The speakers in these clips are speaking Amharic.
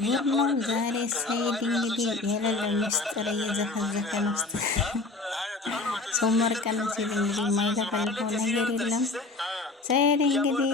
والله ዛሬ ሰይድ እንግዲህ የሌለ ምስጢር እየዘፈዘፈ ነው። ሰው መርቀን ሲል እንግዲህ የማይዘፈልፈው ነገር የለም። ሰይድ እንግዲህ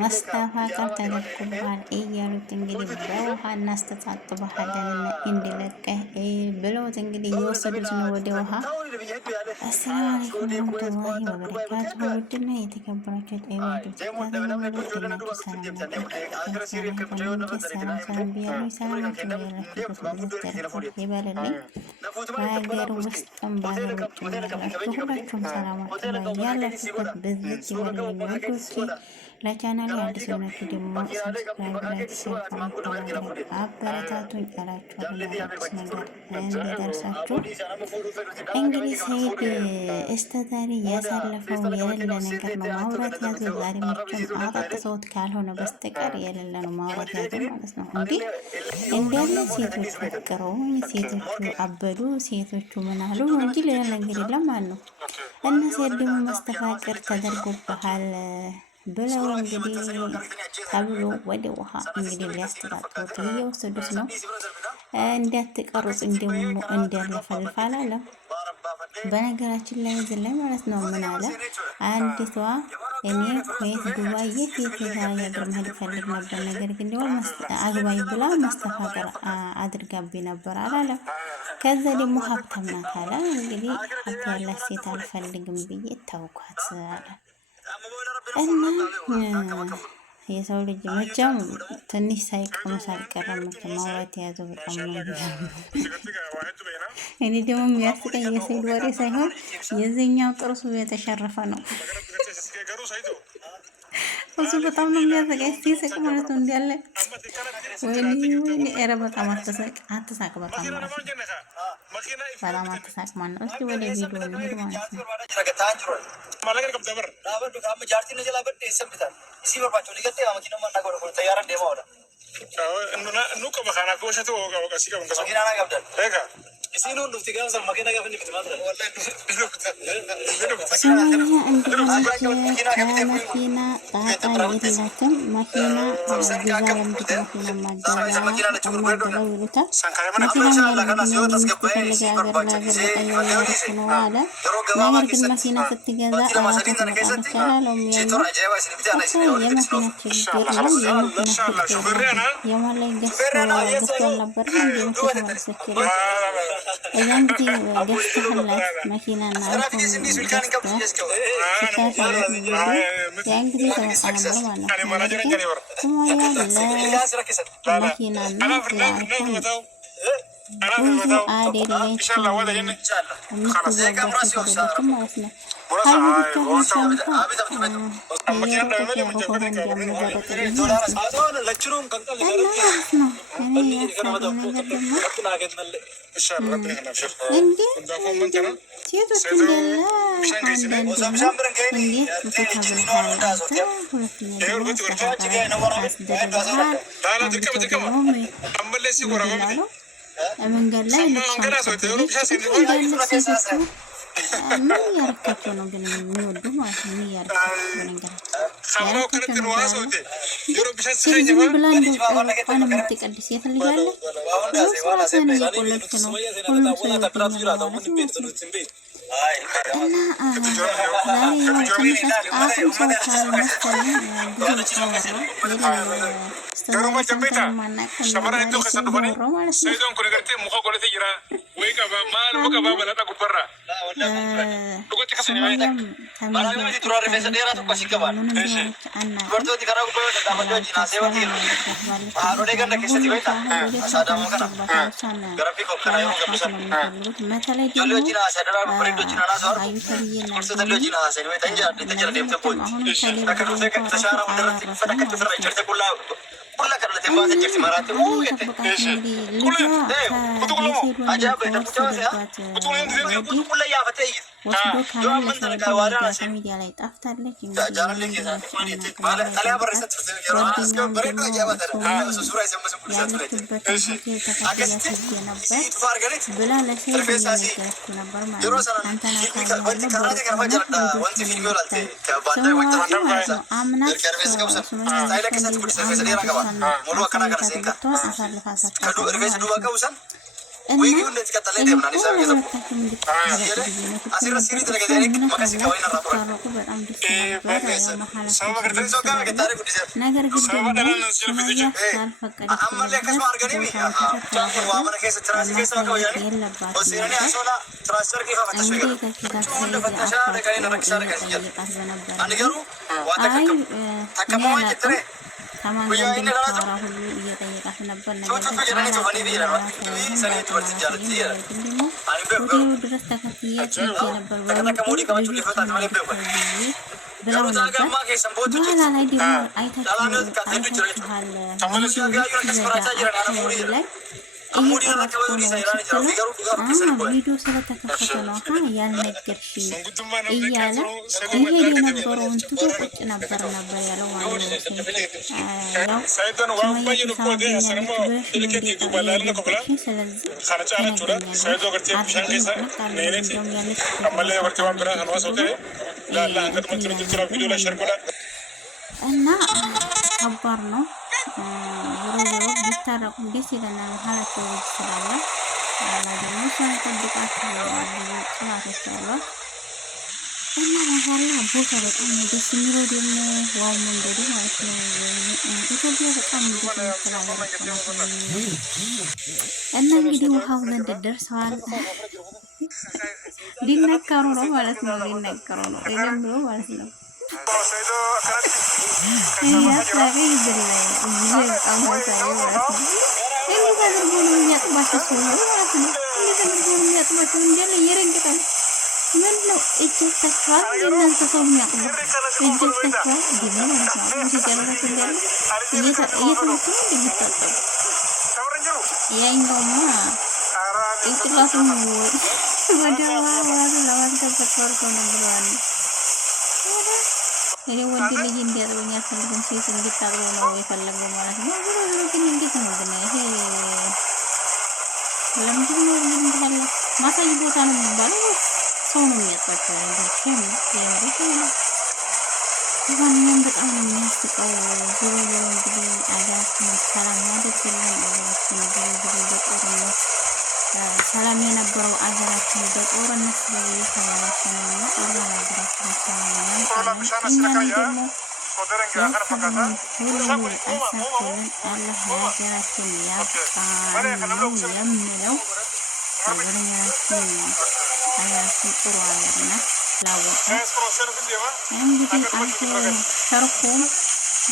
ማስተፋቀር ተደርጎብሃል እያሉት እንግዲህ በውሃ እናስተጣጥበሃለን እንዲለቀህ ብለውት እንግዲህ እየወሰዱት ነው ወደ ውሃ። አሰላሙ አለይኩም ወራህመቱላሂ ወበረካቱ። ውድና የተከበራችሁ ጠይባችሁ ተከታታዮች ሁላችሁ ሰላም ናችሁ? ይበልልኝ። በሀገር ውስጥም በሀገር ውጭም ያላችሁ ሁላችሁም ሰላማችሁ ያላችሁበት ብዝት ይበልልኝ። ወዶቼ ለቻናሌ አዲስ የሆናችሁ ደግሞ ሰብስክራይብ፣ ላይክ፣ ሼር በማድረግ አበረታቱኝ እላችኋለሁ። አዲስ ነገር እንዲደርሳችሁ እንግዲህ ሰይድ እስተዛሬ ያሳለፈው የሌለ ነገር ነው ማውራት ያዘው። ዛሬ መቼም አጣጥሰውት ካልሆነ በስተቀር የሌለ ነው ማውራት ያዘው ማለት ነው። እንዲህ እንዳለ ሴቶች ፈቅረው ሴቶቹ አበዱ፣ ሴቶቹ ምን አሉ እንጂ ሌላ ነገር የለም ማለት ነው። እና ሰይድ ደግሞ መስተፋቅር ተደርጎብሃል ብለው እንግዲህ ተብሎ ወደ ውሃ እንግዲህ ሊያስተጣጥሩት እየወሰዱት ነው። እንዳትቀሩጽ እንደሞ እንዳለፈልፍ አላለም። በነገራችን ላይ እዚህ ላይ ማለት ነው ምን አለ አንዲቷ እኔ ኩዌት ዱባይ የት ሀገር መሄድ ፈልግ ነበር፣ ነገር ግን ደግሞ አግባኝ ብላ መስተፋቅር አድርጋብኝ ነበር አላለም። ከዛ ደግሞ ሀብታም ናት አለ። እንግዲህ ሀብት ያላት ሴት አልፈልግም ብዬ ተውኳት አለ። እና የሰው ልጅ መቼም ትንሽ ሳይቀመስ አልቀረም። ማውራት የያዘው በጣም ነው። እኔ ደግሞ የሚያስቀኝ የሰይድ ወሬ ሳይሆን የዚህኛው ጥርሱ የተሸረፈ ነው። እሱ በጣም ነው የሚያስቀኝ። ሲስቅ ማለት ነው እንዲያለ ወይኔ ኧረ በጣም አትሳቅ በጣም ማለት ነው። በጣም አትሳቅ ማለት ነው። እስቲ ወደ ቪዲዮ እንሂድ ማለት ነው። መኪና ጣጣ የላትም። መኪና ቪዛ ለምድ መኪና ማደረው ይሉታል። መኪና የሚፈልገ ሀገር ለሀገር በቀያያርኩ ነው አለ። ነገር ግን መኪና ስትገዛ እራሷ ትመጣለች አላለው። የሚያየው የመኪና ችግር ነው። የመኪና ችግር የማን ላይ ገዝቶ ነበር እንዲ መኪና መለሰችል። እዛን ጊዜ ገዝተህላት መኪናና አይፎን ገዝተህ ስታሳለት ቪዲዮ ያን ጊዜ ተመጣ ነበር ማለት ነው። ነገር ግን ሱማያ ለመኪናና ለአይፎን ብዙ አይደለችም የምትዘበት ተደለችም ማለት ነው። ሀይሉ ብቻ ሀሳብታ የሮሆ እንዲያመዘረጥልኝ ማለት ነው። እና ማለት ነው እኔ ያሳቀው ነገር ደግሞ እንዴ ሴቶች እንዳለ አንዳንድ ነው እንዴት ተከብልሃል አንተ፣ ሁለተኛ ደግሞ አስተካከል አስደርግሃል አንተ ደግሞ ምንድነው መንገድ ላይ እንዳለ ሴቶቹ ምን ያረካቸው ነው ግን የሚወዱ ማለት ነው። ምን ያረካቸው በነገራችን ያረካቸው ነው ሴት ዝም ብላ እንደው ቋን የምትቀድስ ሴት ልጅ አለ። ራስህን እየቆለልክ ነው። ሁሉም ሰው ይወደኛል ማለት ነው። እና ዛሬ ትንሽ አቁም ሰዎች አሉ መሰለኝ ብዙ ጫወራ ወስዶ ካለ ሚዲያ ላይ ጠፍታለች። ያለችበት ተከትያ ነበር ብላ ለሰይድ እየነገረችው ነበር ማለት ነው። አንተና አምናት አሳልፋ ሰጥታለች እና ሁለታችሁም እንድትታረቁ በጣም ደስ ነበር። ነገር ግን ደግሞ ሱመያ ስላልፈቀደች ማሳየት የለባትም ነበር። እንግዲህ ከኪታብ ሰይድ እየጠየቃት በነበረ አይ እኔ አላውቅም ከማን ጋር እንደምታወራ ሁሉ እየጠየቃት ነበር። ነገር ግን ሆቴሉ ድረስ ተከትያት ሄጄ ነበር ብለው ነበር። በኋላ ላይ ደግሞ አይታችኋል ላይ እየቀረጥኩ ነው ስትለው ቪዲዮ ስለተከፈተ ነው ያልነገርሽኝ እያለ ይሄድ የነበረውን ትቶ ቁጭ ነበር ያለው ማለት ነው። ያው ሱመያ ትሰማኛለች ብለሽ ነው ስለዚህ እና ከባድ ነው። ዞሮ ዞሮ ቢታረቁ ደስ ይለናል። መሀላቸው ልጅ ስላለ አላ ደግሞ እሷን ጠብቃቸው ጥላቶች አሏት እና ማሻላ ቦታ በጣም ደስ የሚለው ደግሞ ዋው መንገዱ ማለት ነው። ኢትዮጵያ በጣም ደስ የምትላለች እና እንግዲህ ውሃው ዘንድ ደርሰዋል። ሊነከሩ ነው ማለት ነው። ሊነከሩ ነው ብሎ ማለት ነው። እኔ ወንድ ልጅ እንዲያጥበኝ አልፈልግም፣ ሴት እንድታጥበው ነው የፈለገው ማለት ነው። ዞሮ ግን እንዴት ነው ግን ይሄ ለምንድን ነው እንደሆነ ማሳይ ቦታ ነው የሚባለው ሰው ነው የሚያጥባቸው እንዴ ነው ማንኛውም በጣም ነው የሚያስቀው። ዞሮ እንግዲህ አገራችን ሰላም ያደርግልን። አገራችን በጦርነት ሰላም የነበረው አገራችን በጦርነት ስለተበላሸ ነውና አላህ ሀገራችን ሰላም ያምጣልን። ደግሞ ያሰብነውን ሁሉ አሳክቶልን አላህ ሀገራችን ያብቃን ነው የምለው። ሀገራችን ጥሩ ሀገር ናት። ላወቀ እንግዲህ ሸርኩም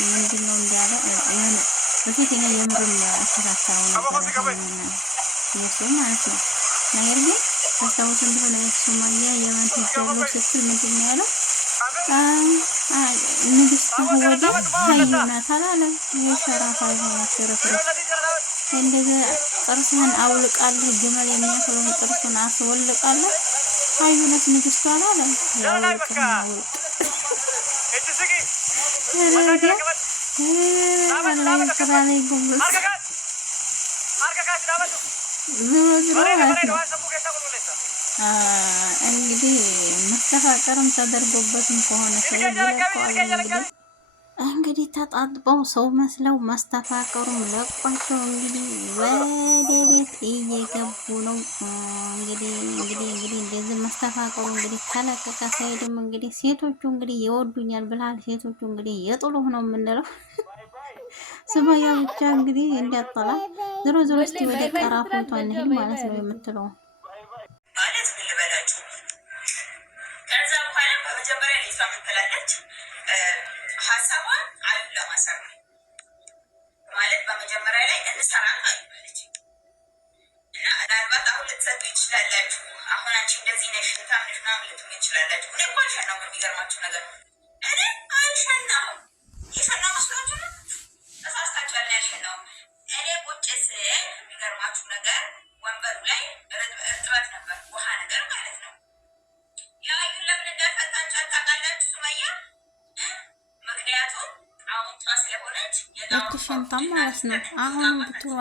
ምንድነው እንዳለ የሆነ በፊት እኔ የምርም አስተካክለው ነበር የሱ ማለት ነው። ነገር ግን ታስታውሱ እንደሆነ ሱመያ የማን ትጀምሮ ስትል ምንድነው ያለው? ንግስት ወደ ሀዩናት አላለ የሸራፋ የሆነ ሽርፍርፍ እንደዚህ ጥርስህን አውልቃለሁ ግመል የሚያክለውን ጥርሱን አስወልቃለሁ ሀዩናት ንግስቱ አላለ ያውልቅና አውልቅ እንግዲህ መስተፋቀርም ተደርጎበትም ከሆነ ሰው ይለቀዋል። እንግዲህ ተጣጥበው ሰው መስለው መስተፋቀሩም ለቋቸው እንግዲህ ወደ ቤት እየገቡ ነው። እንግዲህ እንደዚህ መስተፋቀሩ እንግዲህ ተለቀቀ። ሳይድም እንግዲህ ሴቶቹ እንግዲህ ይወዱኛል ብለሃል። ሴቶቹ እንግዲህ የጥሉህ ነው የምንለው። ሱመያ ብቻ እንግዲህ እንዲያጠላ ዞሮ እስቲ ወደ ቀራፎቷ እንሂድ ማለት ነው የምትለው ማለት ምን ልበላችሁ። ከዛ በኋላ በመጀመሪያ ላይ እሷ ምትላለች ሀሳቧን አሉ ለማሰር ነው ማለት በመጀመሪያ ላይ እንሰራ ነው አለች እና ምናልባት አሁን ልትሰጡ ይችላላችሁ። አሁን አንቺ እንደዚህ ነሽ ታምነሽ ምናምን ልትሆን ይችላላችሁ። እኔ እኮ አልሸናውም። የሚገርማችሁ ነገር እኔ አልሸናውም። የሸናው መስሏችሁ ነው? ተሳስታችኋል። ያልሸናውም እኔ ቁጭ ስል የሚገርማችሁ ነገር ወንበሩ ላይ እርጥበት ነበር፣ ውሃ ነገር ማለት ነው። ያዩን ለምን እንዳልፈታች ታውቃላችሁ ሱመያ? ምክንያቱም አሁንቷ ስለሆነች የትሸንታም ማለት ነው። አሁን ብትሩ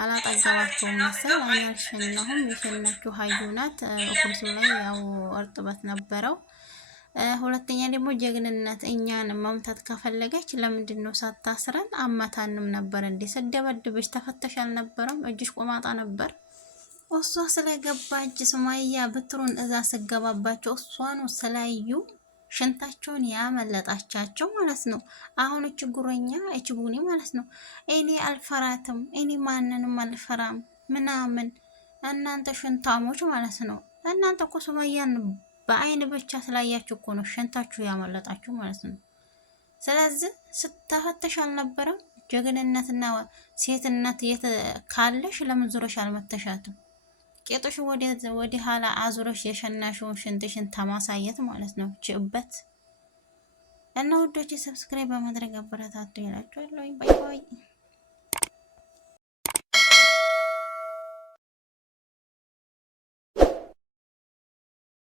አላጠገባቸውም መሰል አልሸናሁም። የሸናችሁ ሀዩ ናት። ኩርሱ ላይ ያው እርጥበት ነበረው ሁለተኛ ደግሞ ጀግንነት እኛን መምታት ከፈለገች ለምንድን ነው ሳታስረን አማታንም ነበር እንዴ? ሰደበድብሽ ተፈተሽ አልነበረም? እጅሽ ቆማጣ ነበር። እሷ ስለገባች ሱማያ ብትሩን እዛ ስገባባቸው እሷኑ ስላዩ ሽንታቸውን ያመለጣቻቸው ማለት ነው። አሁን እች ጉረኛ እች ቡኒ ማለት ነው እኔ አልፈራትም፣ እኔ ማንንም አልፈራም ምናምን። እናንተ ሽንታሞች ማለት ነው። እናንተ እኮ ሱማያን በአይን ብቻ ስላያችሁ እኮ ነው ሽንታችሁ ያመለጣችሁ ማለት ነው። ስለዚህ ስተፈተሽ አልነበረም? ጀግንነትና ሴትነት ካለሽ ለምን ዙረሽ አልመተሻትም? ቄጦሽ ወደ ኋላ አዙረሽ የሸናሽውን ሽንትሽን ተማሳየት ማለት ነው። ችበት እና ውዶች ሰብስክራይብ በማድረግ አበረታቱ ይላችኋለሁ። ባይ ባይ።